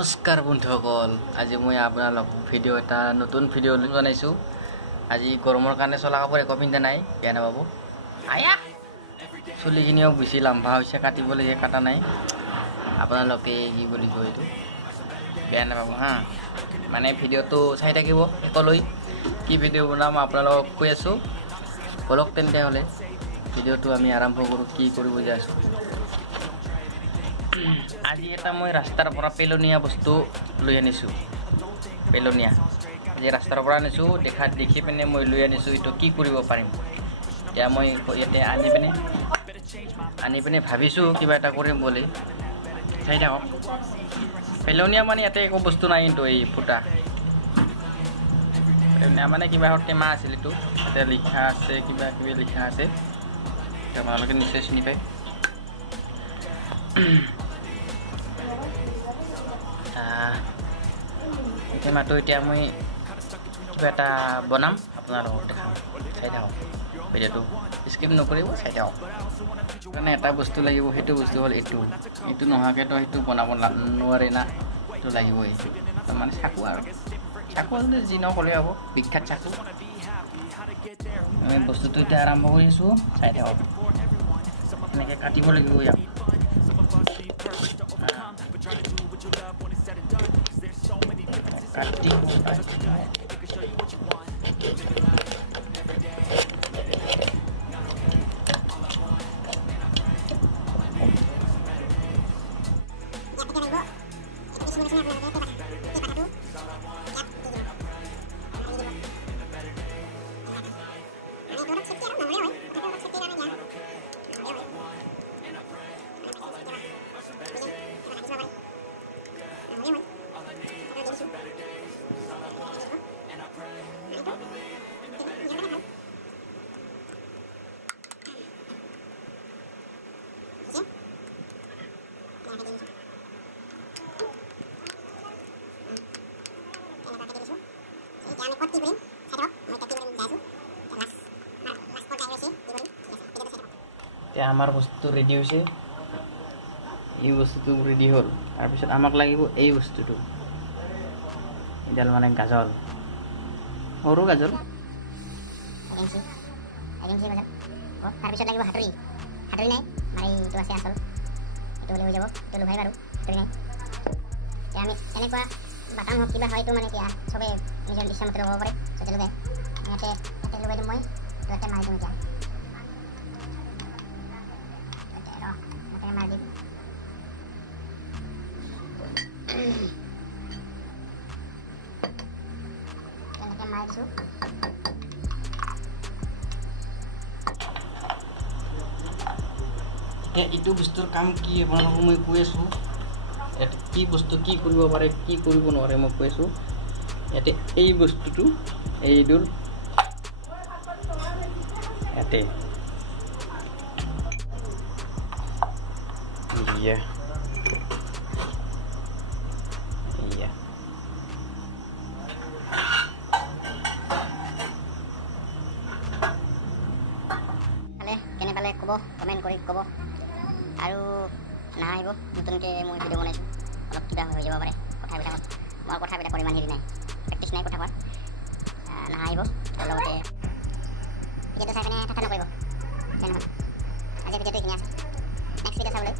নমস্কাৰ বন্ধুসকল, আজি মই আপোনালোক নতুন ভিডিঅ' জনাইছোঁ। আজি গৰমৰ কাৰণে চলা কাপোৰ একো পিন্ধা নাই, বেয়া নাপাব। আয়া চুলিখিনিও বেছি লাম্বা হৈছে, কাটিবলৈহে কাটা নাই। আপোনালোকে কি বুলি কয় এইটো বেয়া নাপাব হা। মানে ভিডিঅ'টো চাই থাকিব শেষলৈ। কি ভিডিঅ' বনাম আপোনালোকক কৈ আছোঁ, বলক তেন্তে হ'লে ভিডিঅ'টো আমি আৰম্ভ কৰোঁ। কি কৰিব যাই আছোঁ আজি এটা মই ৰাস্তাৰ পৰা পেলনীয়া বস্তু লৈ আনিছোঁ। আজি ৰাস্তাৰ পৰা আনিছোঁ, দেখি পিনে মই লৈ আনিছোঁ। এইটো কি কৰিব পাৰিম এতিয়া মই ইয়াতে আনি পিনে ভাবিছোঁ কিবা এটা কৰিম বুলি। চাই থাকক। পেলনীয়া মানে ইয়াতে একো বস্তু নাই, কিন্তু এই ফুটা পেলনীয়া মানে কিবা টেমা আছিল। এইটো তাতে লিখা আছে, কিবা কিবি লিখা আছে, আপোনালোকে নিশ্চয় চিনি পায়। টেমাটো এতিয়া মই কিবা এটা বনাম, আপোনালোকক দেখাম। চাই থাকক ভিডিঅ'টো, স্কিপ নকৰিব, চাই থাকক। মানে এটা বস্তু লাগিব, সেইটো বস্তু হ'ল এইটো নোহোৱাকৈতো সেইটো বনাব নোৱাৰে না। এইটো লাগিবই, মানে চাকু আৰু চাকু যি নকলে হ'ব, বিখ্যাত চাকু। আমি বস্তুটো এতিয়া আৰম্ভ কৰি আছোঁ, চাই থাকক। এনেকৈ কাটিব লাগিব ইয়াক। এতিয়া আমাৰ বস্তুটো ৰেডি হৈছে। এই বস্তুটো ৰেডি হ'ল। তাৰপিছত আমাক লাগিব এই বস্তুটো, এডাল মানে গাজল, সৰু গাজল। তাৰপিছত লাগিব হাতুৰি নাই, মাৰি এইটো আছে আচল, এইটো হ'লে হৈ যাব। এইটো লোভাই বাৰু, হাতুৰি নাই। এতিয়া আমি এনেকুৱা বাটাম হওক কিবা হয়তো মানে এতিয়া চবে নিজৰ ইচ্ছামতে ল'ব পাৰে, যাতে লগাই ইয়াতে লগাই দিম মই। ইয়াতে মাৰি দিম এতিয়া, মাৰি দিম। তেনেকৈ মাৰি দিছোঁ। এতিয়া এইটো বস্তুৰ কাম কি আপোনালোকক মই কৈ আছোঁ। ইয়াতে কি বস্তু কি কৰিব পাৰে, কি কৰিব নোৱাৰে মই কৈ আছোঁ। ইয়াতে এই বস্তুটো এইটোৰ ইয়াতে কেনে পালে ক'ব, কমেণ্ট কৰি ক'ব। আৰু নাহাহিব, নতুনকৈ মই ভিডিঅ' বনাইছোঁ, অলপ কিবা হৈ যাব পাৰে কথাবিলাকত। মোৰ কথাবিলাকৰ ইমান হেৰি নাই, প্ৰেক্টিচ নাই কথা কোৱাৰ। নাহাহিব, আৰু লগতে ভিডিঅ'টো চাই পিনে ঠাট্টা নকৰিব। তেনেহ'লে আজি ভিডিঅ'টো এইখিনি আছে। নেক্সট ভিডিঅ' চাবলৈ